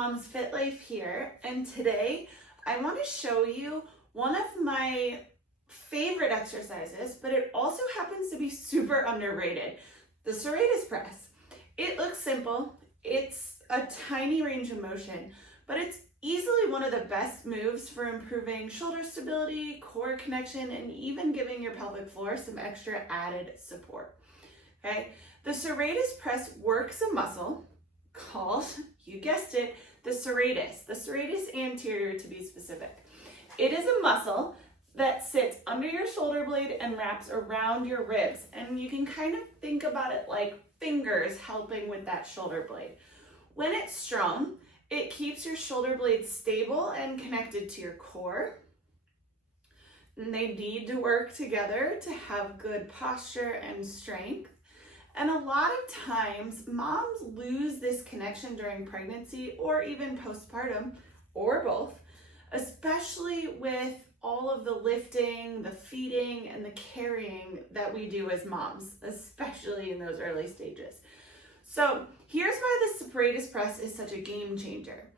Mom's Fit Life here, and today I want to show you one of my favorite exercises, but it also happens to be super underrated, the Serratus press. It looks simple, it's a tiny range of motion, but it's easily one of the best moves for improving shoulder stability, core connection, and even giving your pelvic floor some extra added support. Okay, the Serratus press works a muscle called, you guessed it, the serratus anterior to be specific. It is a muscle that sits under your shoulder blade and wraps around your ribs, and you can kind of think about it like fingers helping with that shoulder blade. When it's strong, it keeps your shoulder blades stable and connected to your core. And they need to work together to have good posture and strength. And a lot of times, moms lose this connection during pregnancy or even postpartum, or both, especially with all of the lifting, the feeding, and the carrying that we do as moms, especially in those early stages. So here's why the Serratus press is such a game changer.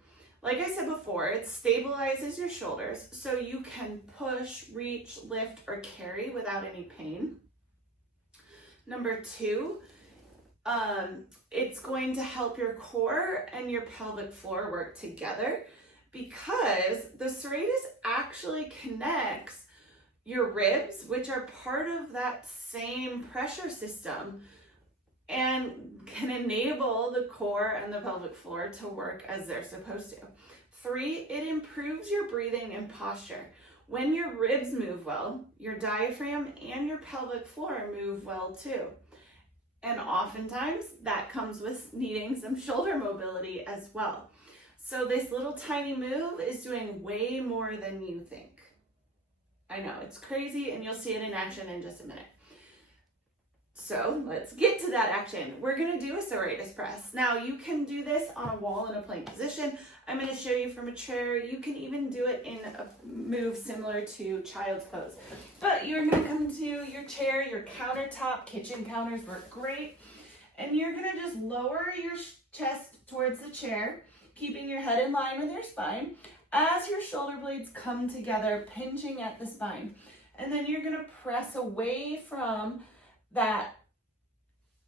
Like I said before, it stabilizes your shoulders so you can push, reach, lift, or carry without any pain. Number two, it's going to help your core and your pelvic floor work together because the Serratus actually connects your ribs, which are part of that same pressure system, and can enable the core and the pelvic floor to work as they're supposed to. Three, it improves your breathing and posture. When your ribs move well, your diaphragm and your pelvic floor move well too. And oftentimes that comes with needing some shoulder mobility as well. So this little tiny move is doing way more than you think. I know, it's crazy, and you'll see it in action in just a minute. So let's get to that action. We're gonna do a Serratus press. Now you can do this on a wall in a plank position. I'm gonna show you from a chair. You can even do it in a move similar to child's pose. But you're gonna come to your chair, your countertop, kitchen counters work great. And you're gonna just lower your chest towards the chair, keeping your head in line with your spine as your shoulder blades come together, pinching at the spine. And then you're gonna press away from that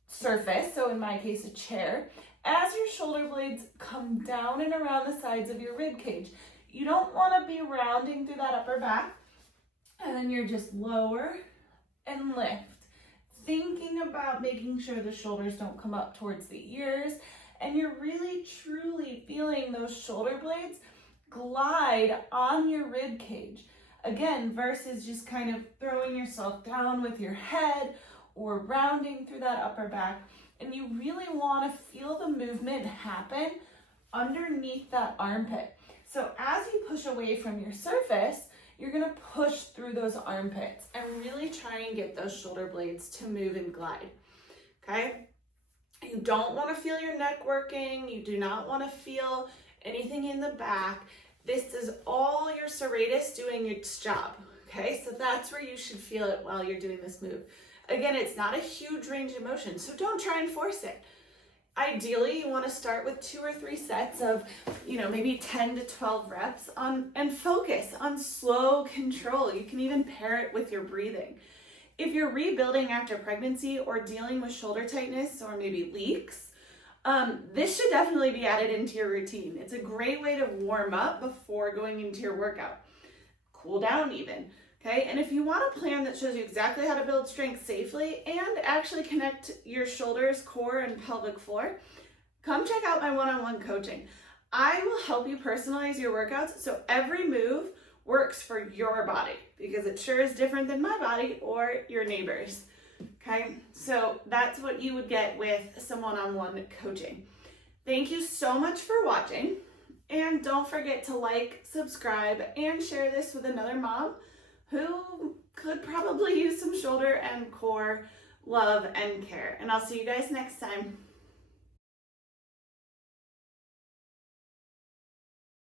surface, so in my case a chair, as your shoulder blades come down and around the sides of your rib cage. You don't want to be rounding through that upper back, and then you're just lower and lift, thinking about making sure the shoulders don't come up towards the ears, and you're really truly feeling those shoulder blades glide on your rib cage. Again, versus just kind of throwing yourself down with your head or rounding through that upper back. And you really want to feel the movement happen underneath that armpit. So as you push away from your surface, you're going to push through those armpits and really try and get those shoulder blades to move and glide. Okay? You don't want to feel your neck working. You do not want to feel anything in the back. This is all your Serratus doing its job. Okay? So that's where you should feel it while you're doing this move. Again, it's not a huge range of motion, so don't try and force it. Ideally, you want to start with 2 or 3 sets of, maybe 10 to 12 reps and focus on slow control. You can even pair it with your breathing. If you're rebuilding after pregnancy or dealing with shoulder tightness or maybe leaks, this should definitely be added into your routine. It's a great way to warm up before going into your workout. Cool down even. Okay, and if you want a plan that shows you exactly how to build strength safely and actually connect your shoulders, core, and pelvic floor, come check out my one-on-one coaching. I will help you personalize your workouts so every move works for your body, because it sure is different than my body or your neighbor's. Okay, so that's what you would get with some one-on-one coaching. Thank you so much for watching, and don't forget to like, subscribe, and share this with another mom who could probably use some shoulder and core love and care. And I'll see you guys next time.